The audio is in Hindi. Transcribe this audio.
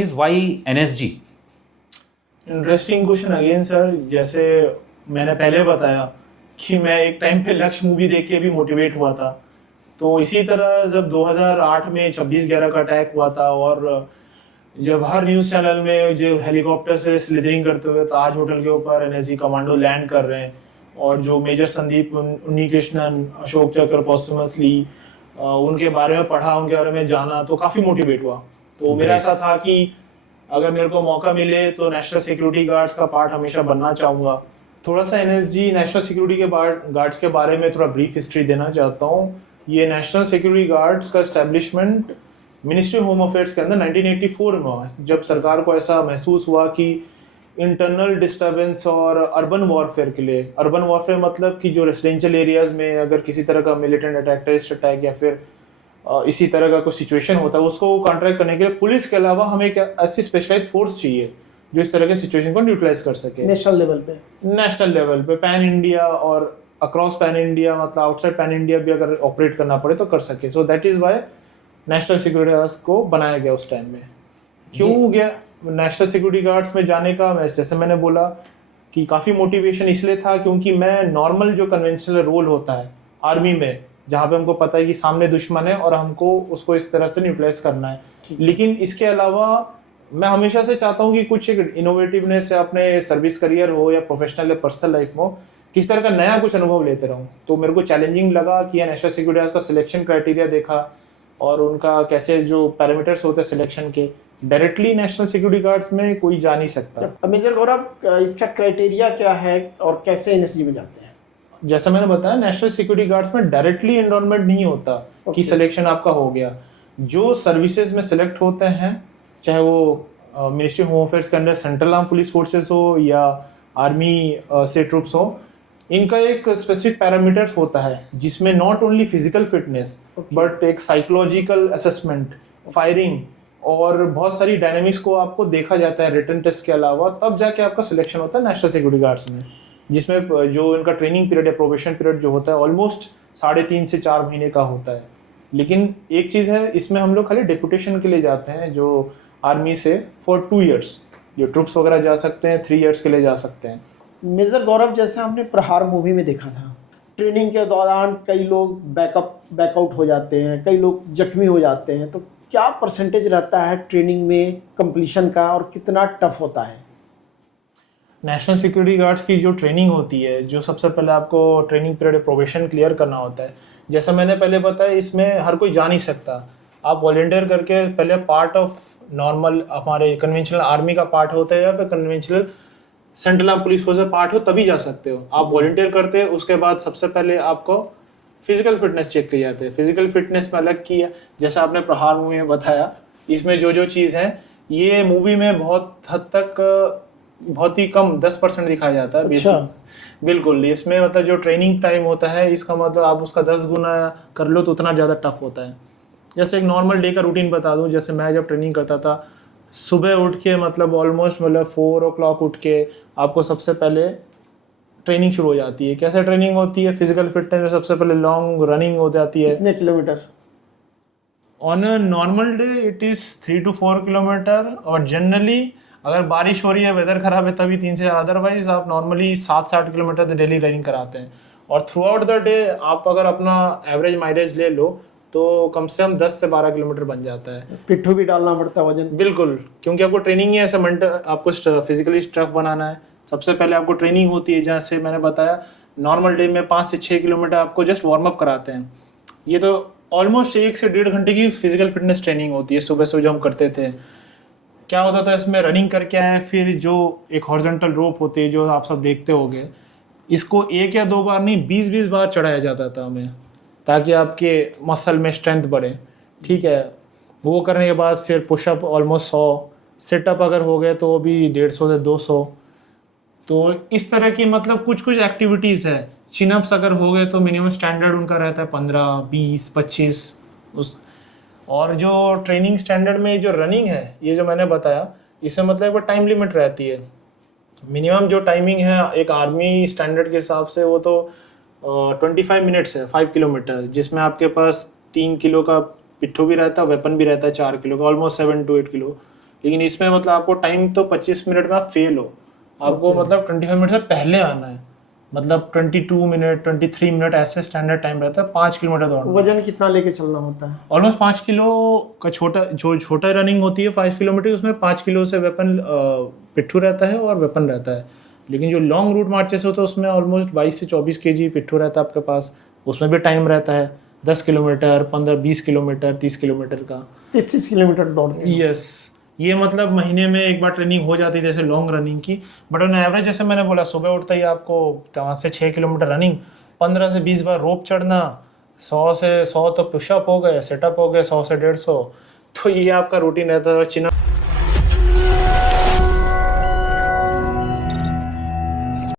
is why NSG? Interesting question again sir. जैसे मैंने पहले बताया कि मैं एक टाइम पे लक्ष्य मूवी देख के भी मोटिवेट हुआ था, तो इसी तरह जब 2008 में 26/11 का अटैक हुआ था और जब हर न्यूज चैनल में जो हेलीकॉप्टर से स्लिदरिंग करते हुए ताज होटल के ऊपर एनएसजी कमांडो लैंड कर रहे हैं और जो मेजर संदीप उन्नीकृष्णन, अशोक चक्र पोस्टमसली उनके बारे में पढ़ा, उनके बारे में जाना, तो काफी मोटिवेट हुआ। तो मेरा ऐसा था कि अगर मेरे को मौका मिले तो नेशनल सिक्योरिटी गार्ड्स का पार्ट हमेशा बनना चाहूंगा। थोड़ा सा एनएसजी नेशनल सिक्योरिटी के गार्ड्स के बारे में थोड़ा ब्रीफ हिस्ट्री देना चाहता हूँ। ये नेशनल सिक्योरिटी गार्ड्स का एस्टेब्लिशमेंट मिनिस्ट्री होम अफेयर्स के अंदर 1984 में हुआ, जब सरकार को ऐसा महसूस हुआ कि इंटरनल डिस्टर्बेंस और अर्बन वॉरफेयर के लिए, अर्बन वॉरफेयर मतलब कि जो रेसिडेंशियल एरियाज में अगर किसी तरह का मिलिटेंट अटैक, टेररिस्ट अटैक या फिर इसी तरह का कोई सिचुएशन होता है, उसको काउंटर करने के लिए पुलिस के अलावा हमें एक ऐसी स्पेशलाइज फोर्स चाहिए जो इस तरह के सिचुएशन को न्यूट्रलाइज कर सके नेशनल लेवल पे पैन इंडिया और अक्रॉस पैन इंडिया, मतलब आउटसाइड पैन इंडिया भी अगर ऑपरेट करना पड़े तो कर सके। So that is why national security guards को बनाया गया उस टाइम में। क्यों गया नेशनल सिक्योरिटी गार्ड्स में जाने का? जैसे मैंने बोला कि काफ़ी मोटिवेशन इसलिए था क्योंकि मैं नॉर्मल जो कन्वेंशनल रोल होता है आर्मी में, जहाँ पे हमको पता है कि सामने दुश्मन है और हमको उसको इस तरह से न्यूट्रलाइज करना है, लेकिन इसके अलावा मैं हमेशा से चाहता हूँ कि कुछ एक इनोवेटिवनेस या अपने सर्विस करियर हो या प्रोफेशनल या पर्सनल लाइफ में हो, किस तरह का नया कुछ अनुभव लेते रहूँ। तो मेरे को चैलेंजिंग लगा कि नेशनल सिक्योरिटी गार्ड्स का सिलेक्शन क्राइटेरिया देखा और उनका कैसे जो पैरामीटर्स होते हैं सिलेक्शन के, डायरेक्टली नेशनल सिक्योरिटी गार्ड्स में कोई जा नहीं सकता। मेजर गौरव, इसका क्राइटेरिया क्या है और कैसे एनएसजी में जाते हैं? जैसा मैंने बताया, नेशनल सिक्योरिटी गार्ड्स में डायरेक्टली एनरोलमेंट नहीं होता कि सिलेक्शन आपका हो गया। जो सर्विसेज में सिलेक्ट होते हैं, चाहे वो मिनिस्ट्री होम अफेयर्स के अंदर सेंट्रल आर्म पुलिस फोर्सेस हो या आर्मी से ट्रूप्स हो, इनका एक स्पेसिफिक पैरामीटर्स होता है जिसमें not only physical fitness but एक साइकोलॉजिकल असेसमेंट, फायरिंग और बहुत सारी डायनेमिक्स को आपको देखा जाता है रिटन टेस्ट के अलावा, तब जाके आपका सिलेक्शन होता है नेशनल सिक्योरिटी गार्ड्स में, जिसमें जो इनका ट्रेनिंग पीरियड है, प्रोबेशन पीरियड जो होता है ऑलमोस्ट 3.5 से 4 महीने का होता है। लेकिन एक चीज़ है, इसमें हम लोग खाली डेपुटेशन के लिए जाते हैं जो आर्मी से फॉर 2 ईयर्स, जो ट्रूप्स वगैरह जा सकते हैं 3 ईयर्स के लिए जा सकते हैं। मेजर गौरव, जैसे हमने प्रहार मूवी में देखा था, ट्रेनिंग के दौरान कई लोग बैकआउट हो जाते हैं, कई लोग जख्मी हो जाते हैं, तो क्या परसेंटेज रहता है ट्रेनिंग में कंप्लीशन का और कितना टफ होता है? नेशनल सिक्योरिटी गार्ड्स की जो ट्रेनिंग होती है, जो सबसे पहले आपको ट्रेनिंग पीरियड प्रोबेशन क्लियर करना होता है, जैसा मैंने पहले बताया, इसमें हर कोई जा नहीं सकता। आप वॉलंटियर करके पहले पार्ट ऑफ नॉर्मल हमारे कन्वेंशनल आर्मी का पार्ट होता है या फिर conventional central arm police force part हो, तभी जा सकते हो। आप वॉलंटियर करते हैं, उसके बाद सबसे पहले आपको फिजिकल फिटनेस चेक की जाती है। फिजिकल फिटनेस में अलग की है, जैसा आपने प्रहार मूवी में बताया, इसमें जो चीज़ है ये मूवी में बहुत हद तक बहुत ही कम 10% दिखाया जाता है। बिल्कुल, इसमें मतलब जो ट्रेनिंग टाइम होता है, इसका मतलब आप उसका 10 गुना कर लो तो उतना ज़्यादा टफ होता है। जैसे एक नॉर्मल डे का रूटीन बता दूं, जैसे मैं जब ट्रेनिंग करता था, सुबह उठ के मतलब ऑलमोस्ट 4 o'clock उठ के आपको सबसे पहले ट्रेनिंग शुरू हो जाती है। कैसे ट्रेनिंग होती है? फिजिकल फिटनेस में सबसे पहले लॉन्ग रनिंग हो जाती है। कितने kilometre? On a normal day it is 3 to 4 kilometre, और जनरली अगर बारिश हो रही है, वेदर खराब है, तभी 3 से, अदरवाइज आप नॉर्मली 7-8 किलोमीटर डेली रनिंग कराते हैं। और थ्रू आउट द डे आप अगर अपना एवरेज माइलेज ले लो तो कम से कम 10 से 12 किलोमीटर बन जाता है। पिट्ठू भी डालना पड़ता है वजन? बिल्कुल, क्योंकि आपको ट्रेनिंग ही ऐसा आपको फिजिकली स्ट्रफ बनाना है। सबसे पहले आपको ट्रेनिंग होती है, जहाँ से मैंने बताया नॉर्मल डे में 5 से 6 किलोमीटर आपको जस्ट वार्म अप कराते हैं। ये तो ऑलमोस्ट 1 से 1.5 घंटे की फिजिकल फिटनेस ट्रेनिंग होती है सुबह जो हम करते थे। क्या होता था इसमें? रनिंग करके आए, फिर जो एक हॉरिजॉन्टल रोप होती है जो आप सब देखते होंगे, इसको 1 या 2 बार नहीं 20-20 बार चढ़ाया जाता था हमें, ताकि आपके मसल में स्ट्रेंथ बढ़े। ठीक है, वो करने के बाद फिर पुशअप ऑलमोस्ट 100, सिटअप अगर हो गए तो वो भी 150 से 200। तो इस तरह की मतलब कुछ एक्टिविटीज़ है। चिनअप्स अगर हो गए तो मिनिमम स्टैंडर्ड उनका रहता है 15, 20, 25 उस। और जो ट्रेनिंग स्टैंडर्ड में जो रनिंग है, ये जो मैंने बताया, इससे मतलब एक टाइम लिमिट रहती है। मिनिमम जो टाइमिंग है एक आर्मी स्टैंडर्ड के हिसाब से वो तो 25 मिनट्स है 5 किलोमीटर, जिसमें आपके पास 3 किलो का पिट्ठू भी रहता है, वेपन भी रहता है 4 किलो का, ऑलमोस्ट 7 to 8 किलो। लेकिन इसमें मतलब आपको टाइम तो 25 मिनट में आप फेल हो, आपको मतलब 25 मिनट से पहले आना है, मतलब 22 मिनट 23 मिनट ऐसे स्टैंडर्ड टाइम रहता है 5 किलोमीटर दौड़ना। वजन कितना लेके चलना होता है? ऑलमोस्ट 5 किलो का छोटा रनिंग होती है 5 किलोमीटर, उसमें 5 किलो से वेपन पिट्ठू रहता है और वेपन रहता है। लेकिन जो लॉन्ग रूट मार्चेस होता है उसमें ऑलमोस्ट 22 से 24 केजी पिट्ठू रहता है आपके पास, उसमें भी टाइम रहता है 10 किलोमीटर 15-20 किलोमीटर 30 किलोमीटर का। 30 किलोमीटर दौड़ते हैं। यस, ये मतलब महीने में एक बार ट्रेनिंग हो जाती है जैसे लॉन्ग रनिंग की, बट ऑन एवरेज जैसे मैंने बोला सुबह उठते ही आपको 5 से 6 किलोमीटर रनिंग, 15 से 20 बार रोप चढ़ना, 100 तो पुशअप हो गए, सेटअप हो गए 100 से 150, तो ये आपका रूटीन रहता है। चिना